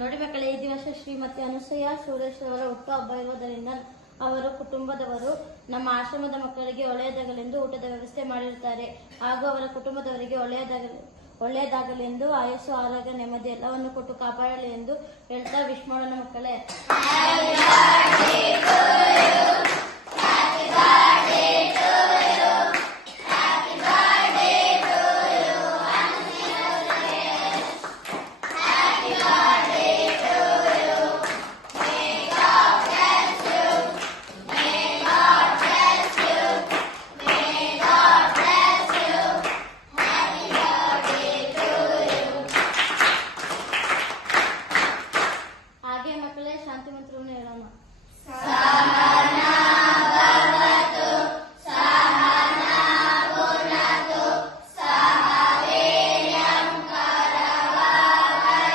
ನೋಡಿ ಮಕ್ಕಳೇ, ಈ ದಿವಸ ಶ್ರೀಮತಿ ಅನುಸೂಯ ಸುರೇಶ್ ಅವರ ಹುಟ್ಟುಹಬ್ಬ ಇರುವುದರಿಂದ ಅವರ ಕುಟುಂಬದವರು ನಮ್ಮ ಆಶ್ರಮದ ಮಕ್ಕಳಿಗೆ ಒಳ್ಳೆಯದಾಗಲೆಂದು ಊಟದ ವ್ಯವಸ್ಥೆ ಮಾಡಿರುತ್ತಾರೆ. ಹಾಗೂ ಅವರ ಕುಟುಂಬದವರಿಗೆ ಒಳ್ಳೆಯದಾಗಲಿ ಎಂದು ಆಯಸ್ಸು, ಆರೋಗ್ಯ, ನೆಮ್ಮದಿ ಎಲ್ಲವನ್ನು ಕೊಟ್ಟು ಕಾಪಾಡಲಿ ಎಂದು ಹೇಳ್ತಾ ವಿಶ್ ಮಾಡೋಣ ಮಕ್ಕಳೇ. Happy birthday to you. Happy birthday to